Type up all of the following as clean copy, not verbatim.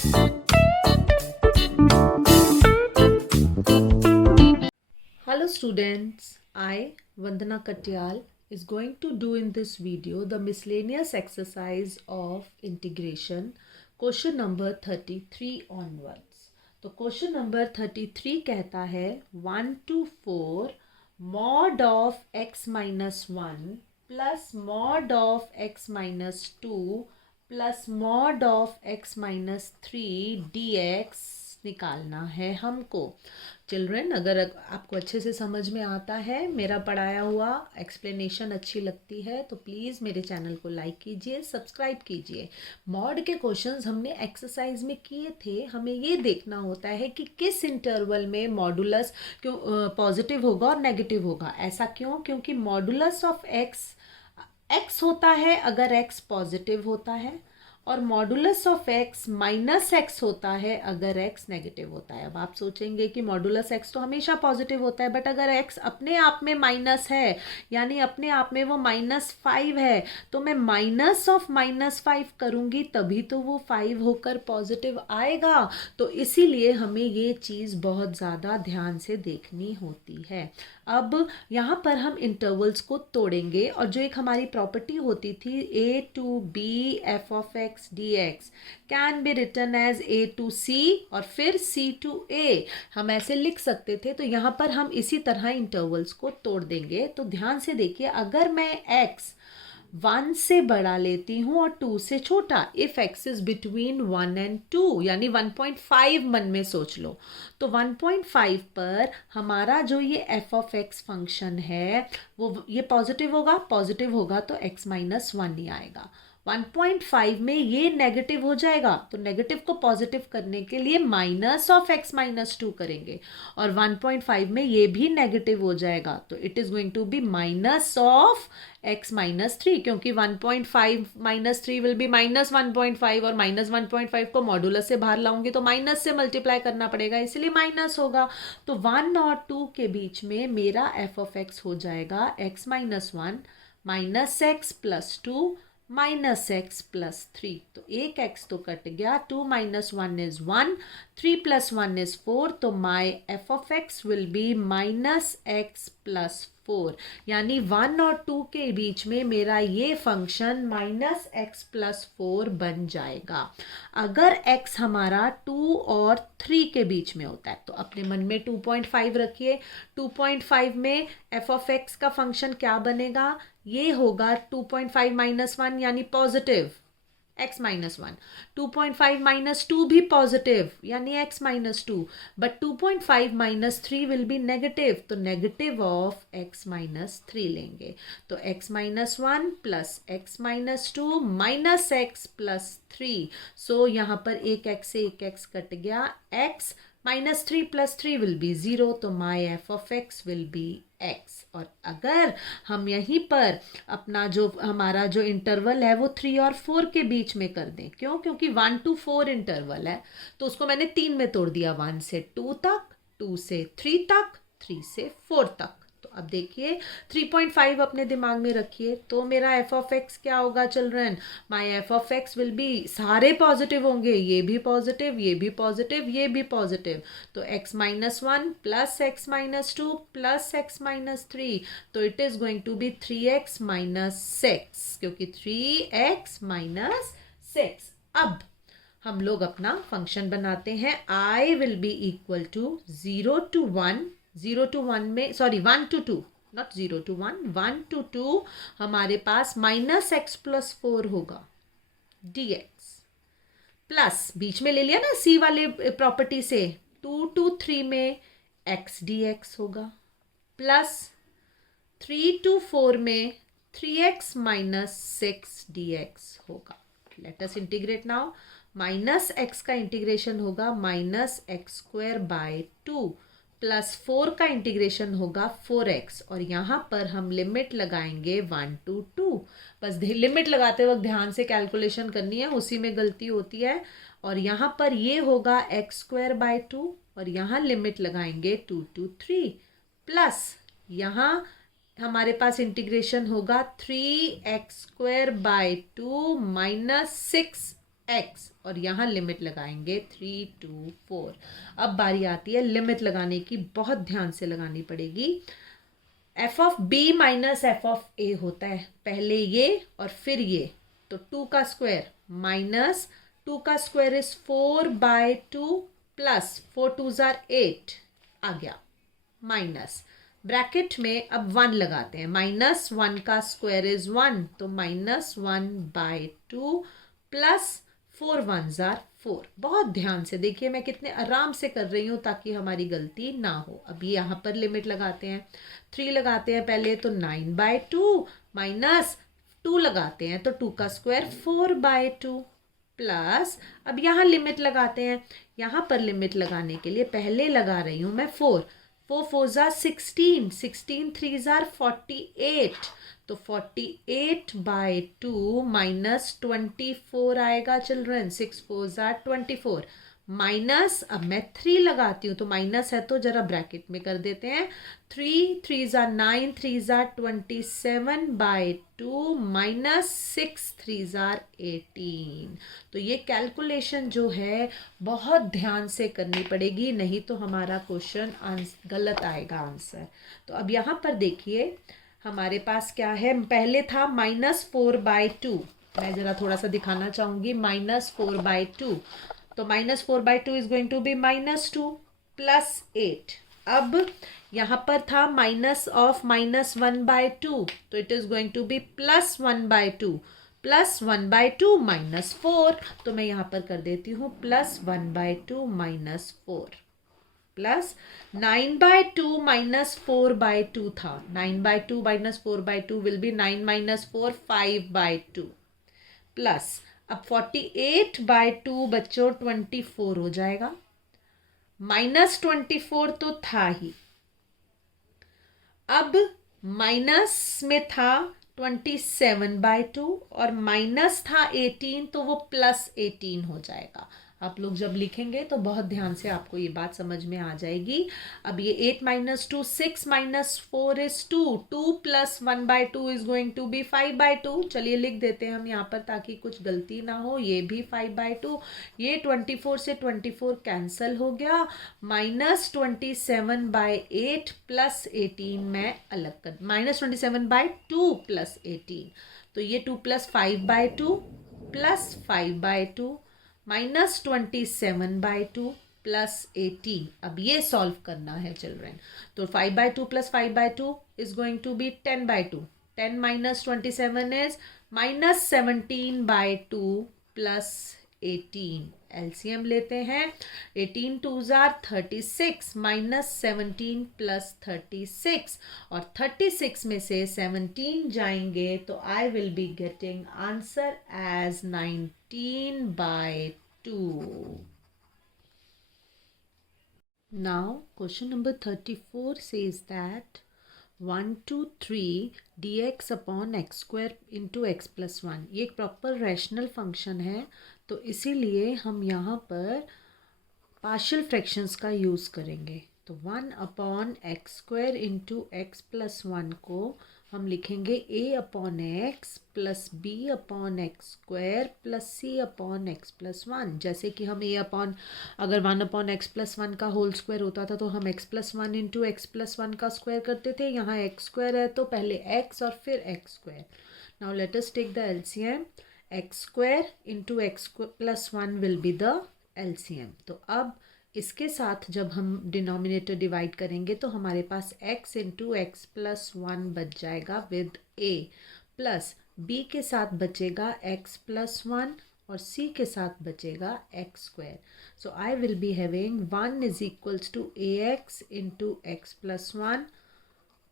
Hello students, I Vandana Katyal is going to do in this video the miscellaneous exercise of integration question number 33 onwards. तो question number 33 कहता है 1 to 4 mod of x minus 1 plus mod of x minus 2 plus mod of x minus 3 dx निकालना है हमको। Children, अगर आपको अच्छे से समझ में आता है, मेरा पढ़ाया हुआ एक्सप्लेनेशन अच्छी लगती है तो प्लीज़ मेरे चैनल को लाइक कीजिए, सब्सक्राइब कीजिए। मॉड के क्वेश्चंस हमने एक्सरसाइज में किए थे। हमें ये देखना होता है कि किस इंटरवल में मॉडुलस क्यों पॉजिटिव होगा और नेगेटिव होगा। ऐसा क्यों? क्योंकि मॉडुलस ऑफ एक्स होता है अगर एक्स पॉजिटिव होता है, और modulus of x minus x होता है अगर एक्स नेगेटिव होता है। अब आप सोचेंगे कि मॉडुलस एक्स तो हमेशा पॉजिटिव होता है, बट अगर एक्स अपने आप में माइनस है, यानी अपने आप में वो -5 है, तो मैं -5 करूँगी तभी तो वो 5 होकर पॉजिटिव आएगा। तो इसीलिए हमें ये चीज़ बहुत ज़्यादा ध्यान से देखनी होती है। अब यहाँ पर हम इंटरवल्स को तोड़ेंगे, और जो एक हमारी प्रॉपर्टी होती थी a to b f of x dx can be written as a to c और फिर c to a, हम ऐसे लिख सकते थे। तो यहाँ पर हम इसी तरह इंटरवल्स को तोड़ देंगे। तो ध्यान से देखिए, अगर मैं x 1 से बड़ा लेती हूँ और 2 से छोटा, if x is between 1 and 2, यानी 1.5 मन में सोच लो, तो 1.5 पर हमारा जो ये f of x फंक्शन है वो ये पॉजिटिव होगा तो x माइनस 1 ही आएगा। 1.5 में ये नेगेटिव हो जाएगा, तो नेगेटिव को पॉजिटिव करने के लिए माइनस ऑफ x माइनस 2 करेंगे, और 1.5 में ये भी नेगेटिव हो जाएगा, तो it is going to be minus of x minus 3, क्योंकि 1.5 माइनस 3 विल बी माइनस 1.5, और माइनस 1.5 को मॉडुलस से बाहर लाऊंगी तो माइनस से मल्टीप्लाई करना पड़ेगा, इसलिए माइनस होगा। तो 1 और 2 के बीच में मेरा f ऑफ x हो जाएगा x minus 1 minus x plus 2 minus x plus 3। तो एक x तो कट गया, 2 माइनस 1 इज 1, 3 प्लस 1 इज 4, तो माई f of x will be minus x plus 4, यानी 1 और 2 के बीच में मेरा ये फंक्शन माइनस एक्स प्लस 4 बन जाएगा। अगर x हमारा 2 और 3 के बीच में होता है तो अपने मन में 2.5 रखिए। 2.5 में f ऑफ x का फंक्शन क्या बनेगा? ये होगा 2.5 माइनस 1 यानी पॉजिटिव x माइनस 1, 2.5 माइनस 2 भी पॉजिटिव यानी x minus 2, but 2.5 minus 3 will be negative, तो नेगेटिव ऑफ x माइनस 3 लेंगे। तो x minus 1 plus x minus 2 minus x plus 3, सो यहाँ पर एक x से एक x कट गया, x minus 3 plus 3 will be 0, तो माई f of x will be x। और अगर हम यहीं पर अपना जो हमारा जो इंटरवल है वो 3 और 4 के बीच में कर दें, क्यों? क्योंकि 1 to 4 इंटरवल है, तो उसको मैंने 3 में तोड़ दिया, 1 से 2 तक, 2 से 3 तक, 3 से 4 तक। तो अब देखिए 3.5 अपने दिमाग में रखिए, तो मेरा f ऑफ x क्या होगा children? My f of x will be, सारे पॉजिटिव होंगे, ये भी पॉजिटिव, ये भी पॉजिटिव, ये भी पॉजिटिव, तो x minus 1 plus x minus 2 plus x minus 3, तो it is going to be 3x minus 6, क्योंकि 3x माइनस 6। अब हम लोग अपना फंक्शन बनाते हैं। I will be equal to 0 to 1, 0 to 1 में, sorry 1 to 2, not 0 to 1, 1 to 2 हमारे पास माइनस एक्स प्लस 4 होगा dx, प्लस बीच में ले लिया ना c वाले प्रॉपर्टी से, 2 to 3 में x dx होगा, प्लस 3 to 4 में 3x माइनस 6 dx होगा। Let us integrate now. Minus x का इंटीग्रेशन होगा minus x square by 2, plus 4 का इंटीग्रेशन होगा 4x, और यहाँ पर हम लिमिट लगाएंगे 1 to 2। बस लिमिट लगाते वक्त ध्यान से कैलकुलेशन करनी है, उसी में गलती होती है। और यहाँ पर ये होगा एक्स स्क्वायर बाय 2, और यहाँ लिमिट लगाएंगे 2 to 3, प्लस यहाँ हमारे पास इंटीग्रेशन होगा 3x square by 2 minus 6 x और यहाँ लिमिट लगाएंगे 3 2 4। अब बारी आती है लिमिट लगाने की, बहुत ध्यान से लगानी पड़ेगी। F of b minus f of a होता है, पहले ये और फिर ये, तो 2 का स्क्वायर माइनस 2 का स्क्वायर इज 4/2 प्लस 4 2 जार 8 आ गया, माइनस ब्रैकेट में अब 1 लगाते हैं, -1 का स्क्वायर इज 1, तो -1/2 प्लस 4 1 जार 4। बहुत ध्यान से देखिए मैं कितने आराम से कर रही हूँ ताकि हमारी गलती ना हो। अब ये यहाँ पर लिमिट लगाते हैं, 3 लगाते हैं पहले, तो 9/2 माइनस 2 लगाते हैं तो 2 का स्क्वायर 4/2 प्लस, अब यहाँ लिमिट लगाते हैं। यहाँ पर लिमिट लगाने के लिए पहले लगा रही हूँ मैं 4 4 जार 16, 16 3 जार 48, तो 48/2 माइनस 24 आएगा चिल्ड्रन, 6 4 जार 24 माइनस, अब मैं 3 लगाती हूँ तो माइनस है तो जरा ब्रैकेट में कर देते हैं, 3 3 जार 9, 3 जार 27/2 माइनस 6 3 जार 18। तो ये कैलकुलेशन जो है बहुत ध्यान से करनी पड़ेगी, नहीं तो हमारा क्वेश्चन गलत आएगा आंसर। तो अब यहाँ पर देखिए हमारे पास क्या है, पहले था -4/2, मैं जरा थोड़ा सा दिखाना चाहूँगी, -4/2, तो -4/2 is going to be -2 plus 8। अब यहाँ पर था माइनस ऑफ -1/2, तो it is going to be +1/2 plus 1/2 -4, तो मैं यहाँ पर कर देती हूँ +1/2 -4 प्लस 9/2 -4/2 था, 9/2 -4/2 विल बी 9 - 4 5/2 प्लस, अब 48/2 बच्चों 24 हो जाएगा, -24 तो था ही, अब माइनस में था 27/2 और माइनस था 18, तो वो +18 हो जाएगा। आप लोग जब लिखेंगे तो बहुत ध्यान से आपको ये बात समझ में आ जाएगी। अब ये 8 - 2 6 - 4 is 2, 2 plus 1/2 is going to be 5/2। चलिए लिख देते हैं हम यहाँ पर ताकि कुछ गलती ना हो, ये भी 5/2, ये 24 से 24 कैंसल हो गया, -27/8 प्लस 18 मैं अलग कर, -27/2 प्लस 18, तो ये 2 + 5/2 प्लस 5/2 -27/2 प्लस 18। अब ये सॉल्व करना है चिल्ड्रन, तो 5/2 plus 5/2 is going to be 10/2, 10 - 27 is -17/2 plus 18। LCM लेते हैं, 18 2 जार 36 -17 प्लस 36, और 36 में से 17 जाएंगे तो I will be getting answer as 19/2। Now question number 34 says that 1 2 3 dx upon x square into x plus 1, ये एक प्रॉपर रैशनल फंक्शन है, तो इसीलिए हम यहाँ पर पार्शियल फ्रैक्शंस का यूज़ करेंगे। तो 1/x² इंटू x प्लस 1 को हम लिखेंगे a/x plus b/x² plus c/x plus 1। जैसे कि हम अगर 1/x प्लस 1 का होल स्क्वायर होता था तो हम x plus 1 into x plus 1 का स्क्वायर करते थे, यहाँ x² है तो पहले x और फिर x²। Now let us take the LCM, x² into x plus 1 will be the LCM. तो अब इसके साथ जब हम डिनोमिनेटर डिवाइड करेंगे तो हमारे पास x इंटू एक्स प्लस 1 बच जाएगा विद a, प्लस b के साथ बचेगा x प्लस 1 और c के साथ बचेगा x²। So I will be having 1 is equals to ax into x plus 1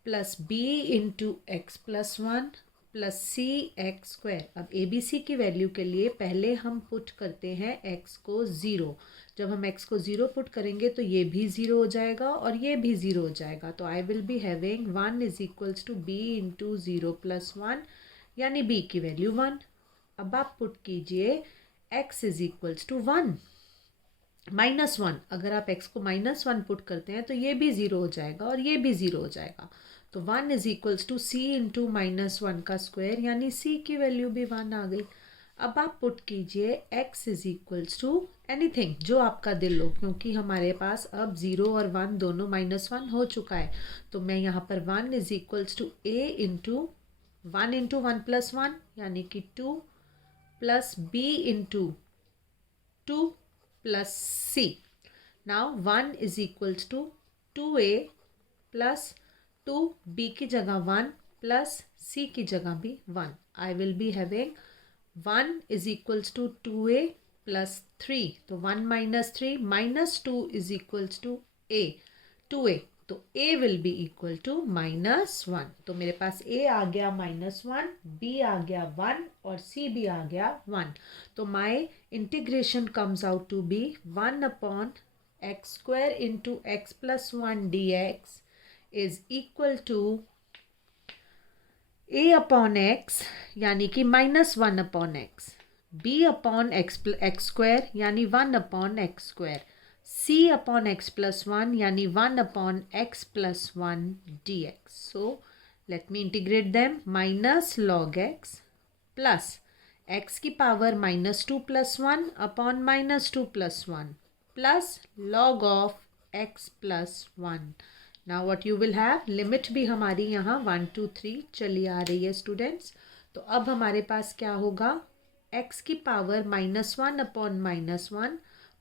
plus b into x plus 1 plus c/x²। अब ABC की वैल्यू के लिए पहले हम पुट करते हैं x को 0, जब हम x को 0 पुट करेंगे तो ये भी 0 हो जाएगा और ये भी 0 हो जाएगा, तो I will be having 1 is equals to b into 0 plus 1, यानी b की वैल्यू 1। अब आप पुट कीजिए x इज इक्वल्स टू 1 -1, अगर आप x को -1 पुट करते हैं तो ये भी 0 हो जाएगा और ये भी 0 हो जाएगा, तो 1 is equals to c into -1 का स्क्वायर, यानी c की वैल्यू भी 1 आ गई। अब आप पुट कीजिए x is equals to anything जो आपका दिल हो, क्योंकि हमारे पास अब 0 और 1 दोनों -1 हो चुका है। तो मैं यहाँ पर 1 is equals to a into 1 plus 1 यानी कि 2 plus b into 2 plus c। Now 1 is equals to 2a plus 2b की जगह 1 प्लस c की जगह भी 1। I will be having 1 is equals to 2a plus 3, तो 1 minus 3 minus 2 is equals to a 2a, तो a will be equal to -1। तो मेरे पास a आ गया -1, b आ गया 1 और c भी आ गया 1। तो my integration comes out to be 1 upon x square into x plus 1 dx is equal to a upon x यानी कि -1 upon x, b upon x square यानी 1 upon x square, c upon x plus 1 यानी 1 upon x plus 1 dx। So let me integrate them. Minus log x plus x की power -2 plus 1 upon -2 plus 1 plus log of x plus 1। Now what you will have, limit भी हमारी यहाँ 1 2 3 चली आ रही है students. तो अब हमारे पास क्या होगा, x की power -1 upon -1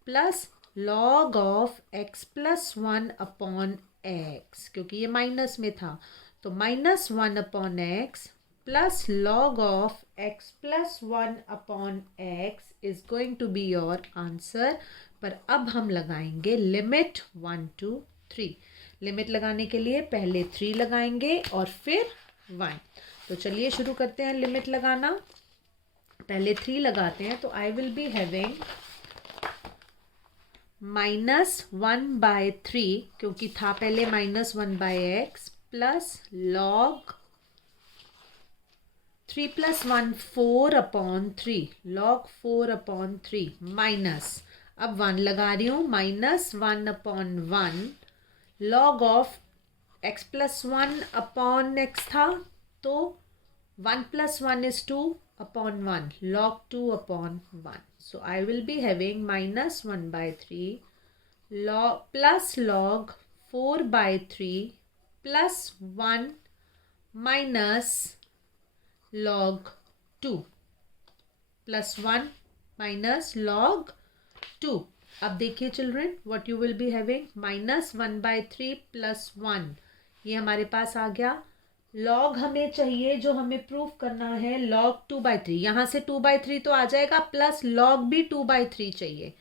plus log of x plus 1 upon x, क्योंकि ये माइनस में था तो -1 upon x plus log of x plus 1 upon x is going to be your answer. पर अब हम लगाएंगे लिमिट 1 2 3। लिमिट लगाने के लिए पहले 3 लगाएंगे और फिर 1। तो चलिए शुरू करते हैं लिमिट लगाना। पहले 3 लगाते हैं, तो आई विल बी हैविंग -1/3, क्योंकि था पहले -1/x plus log 3 plus 1 4 upon 3, log 4 upon 3 minus, अब 1 लगा रही हूँ, -1 upon 1 log of x plus 1 upon x था, तो 1 plus 1 is 2 upon 1 log 2 upon 1. So I will be having -1/3 log plus log 4/3 plus 1 minus log 2 plus 1 minus log 2. अब देखिए children, what you will be having, -1/3 plus 1, ये हमारे पास आ गया। Log हमें चाहिए, जो हमें प्रूफ करना है, लॉग 2/3, यहाँ से 2/3 तो आ जाएगा, प्लस लॉग भी 2/3 चाहिए।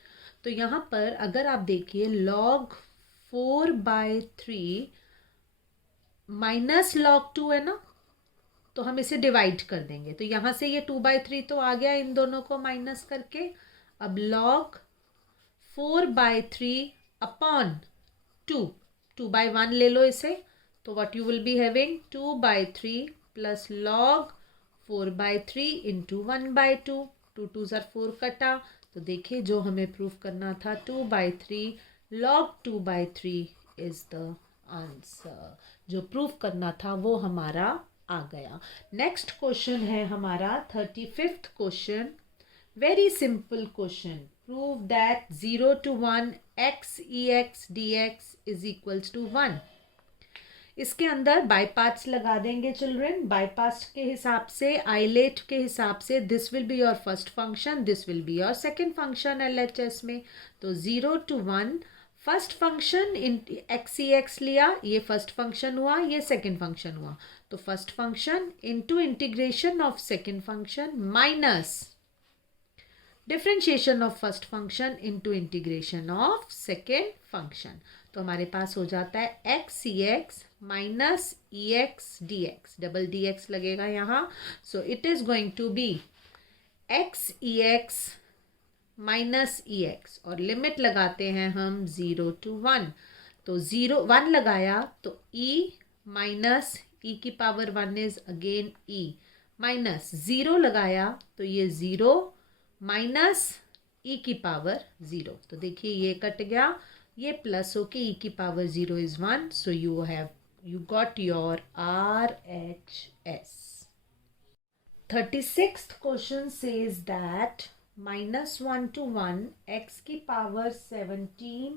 तो यहाँ पर अगर आप देखिए लॉग 4/3 माइनस लॉग 2 है ना, तो हम इसे डिवाइड कर देंगे, तो यहाँ से ये 2/3 तो आ गया इन दोनों को माइनस करके। अब लॉग 4/3 अपॉन 2/1 ले लो इसे, तो what you will be having 2/3 plus log 4/3 into 1/2, 2 2 4 कटा, तो देखिए जो हमें प्रूफ करना था 2/3 लॉग 2/3 इज द आंसर। जो प्रूफ करना था वो हमारा आ गया। नेक्स्ट क्वेश्चन है हमारा 35th question, very simple question. Prove that 0 to 1 x ex dx is equals to 1। इसके अंदर बाई पार्ट्स लगा देंगे चिल्ड्रन। बाई पार्ट्स के हिसाब से, आइलेट के हिसाब से, this will be your first function, this will be your second function LHS में। तो 0 to 1 first function in x e x लिया, ये फर्स्ट फंक्शन हुआ, ये सेकेंड फंक्शन हुआ, तो first function into integration of second function minus differentiation of first function into integration of second function. तो हमारे पास हो जाता है x e x minus e x d x, double d x लगेगा यहाँ। So it is going to be x e x minus e x, और limit लगाते हैं हम 0 to 1। तो 1 लगाया तो e माइनस e की power 1 is again e, minus 0 लगाया तो ये 0 माइनस e की पावर 0, तो देखिए ये कट गया, ये प्लस होके e की power 0 is 1। So you got your RHS। 36th question says that -1 to 1 x की पावर 17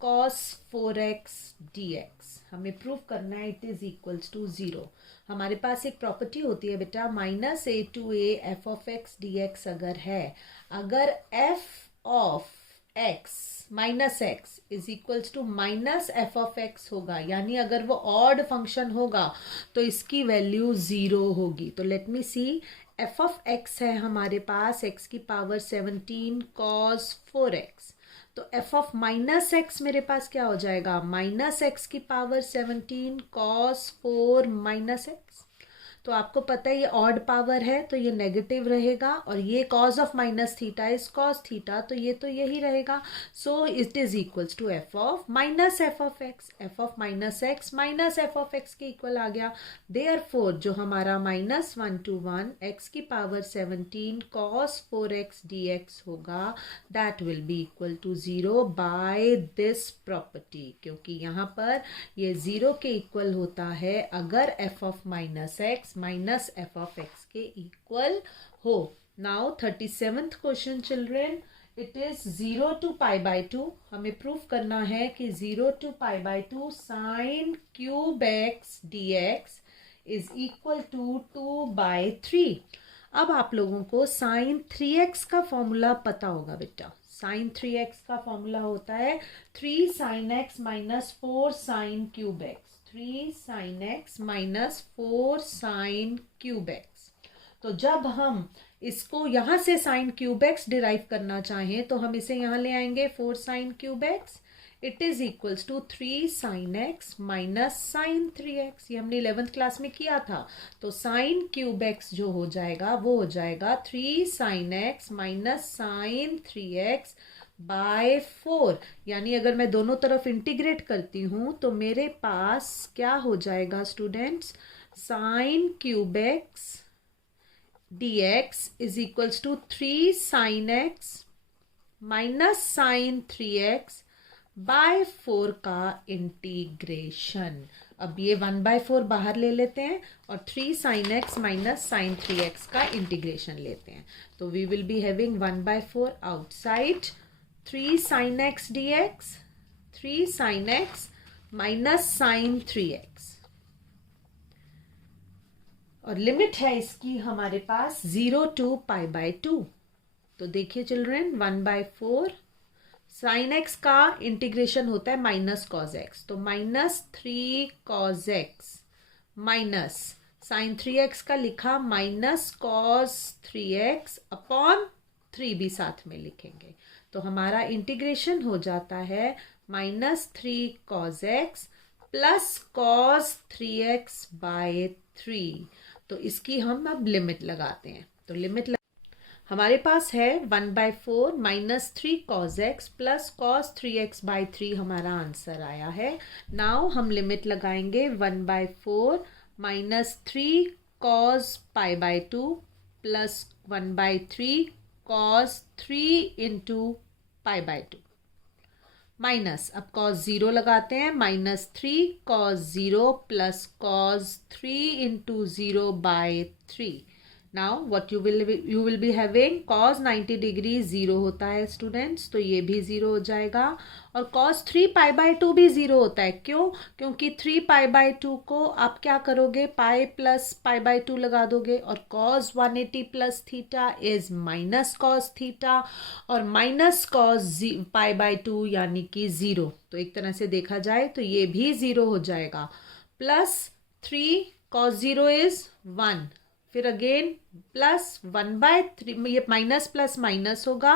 cos 4x dx हमें प्रूव करना है इट इज इक्वल्स टू 0। हमारे पास एक प्रॉपर्टी होती है बेटा -a to a f of x dx अगर है, अगर f of x minus x is equals to minus f of x होगा, यानी अगर वो ऑड फंक्शन होगा तो इसकी वैल्यू 0 होगी। तो let me see, f of x है हमारे पास x की पावर 17 cos 4x, तो एफ ऑफ माइनस एक्स मेरे पास क्या हो जाएगा, माइनस एक्स की पावर 17 cos 4 माइनस एक्स। तो आपको पता है ये ऑड पावर है तो ये नेगेटिव रहेगा, और ये cos of minus theta is cos theta, तो ये तो यही रहेगा। So it is equals to f of minus f of x, f of minus x minus f of x के इक्वल आ गया। देयरफॉर जो हमारा -1 to 1 एक्स की पावर 17 cos 4x dx होगा, that will be equal to 0 by this property, क्योंकि यहाँ पर ये 0 के इक्वल होता है अगर F of minus x minus f of x के इक्वल हो। Now 37th question children, it is 0 to π/2। हमें प्रूव करना है कि 0 to π/2 sine cube x dx is equal to 2/3। अब आप लोगों को साइन 3x का फॉर्मूला पता होगा बेटा। साइन 3x का फॉर्मूला होता है 3 sin x minus 4 sin cube x, 3 sin x minus 4 sin cube x. तो जब हम इसको यहाँ से साइन क्यूब एक्स डिराइव करना चाहें तो हम इसे यहाँ ले आएंगे 4 sin cube x, it is equals to 3 sin x minus sine 3x। ये हमने 11th क्लास में किया था। तो साइन क्यूब एक्स जो हो जाएगा वो हो जाएगा 3 sin x minus sine 3x by 4, यानी अगर मैं दोनों तरफ इंटीग्रेट करती हूँ तो मेरे पास क्या हो जाएगा students, sine cube x dx is equals to 3 sin x minus sine 3x by 4 का इंटीग्रेशन। अब ये 1/4 बाहर ले लेते हैं और 3 sin x minus sine 3x का इंटीग्रेशन लेते हैं। तो we will be having 1/4 outside, 3 sin x dx, 3 sin x minus sine 3x, और लिमिट है इसकी हमारे पास 0 to π/2। तो देखिए चिल्ड्रन 1/4 साइन एक्स का इंटीग्रेशन होता है माइनस कॉज एक्स, तो -3 cos x minus sine 3x का लिखा माइनस cos 3x अपॉन 3 भी साथ में लिखेंगे। तो हमारा इंटीग्रेशन हो जाता है -3 cos x plus cos 3x by 3। तो इसकी हम अब लिमिट लगाते हैं। तो लिमिट हमारे पास है 1/4 -3 cos x plus cos 3x by 3 हमारा आंसर आया है। नाउ हम लिमिट लगाएंगे 1/4 -3 cos π/2 plus 1/3 cos 3 into π/2 minus, अब cos 0 लगाते हैं, -3 cos 0 प्लस cos 3 इंटू 0/3। Now what you will be having, cos 90 degree 0 होता है स्टूडेंट्स, तो ये भी 0 हो जाएगा, और cos 3 π/2 भी 0 होता है। क्यों? क्योंकि 3 π/2 को आप क्या करोगे, पाई प्लस π/2 लगा दोगे, और cos 180 plus theta is minus cos theta, और माइनस cos π/2 यानी कि 0। तो एक तरह से देखा जाए तो ये भी 0 हो जाएगा, प्लस 3 cos 0 इज 1, फिर अगेन प्लस 1/3, ये माइनस प्लस माइनस होगा,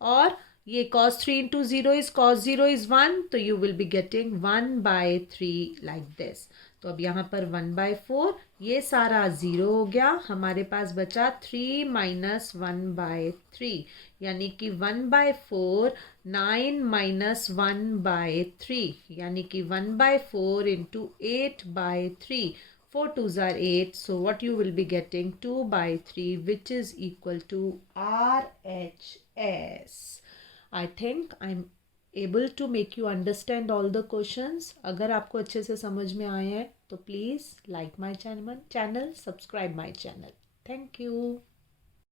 और ये cos 3 into 0 is cos 0 is 1, तो you will be getting 1/3 like this. तो अब यहाँ पर 1/4 ये सारा 0 हो गया, हमारे पास बचा 3 माइनस 1/3, यानी कि 1/4 9 माइनस 1/3, यानी कि 1/4 into 8/3, 4 2s are 8, so what you will be getting 2/3, which is equal to RHS. I think I'm able to make you understand all the questions. अगर आपको अच्छे से समझ में आए हैं तो please like my channel, subscribe my channel. Thank you.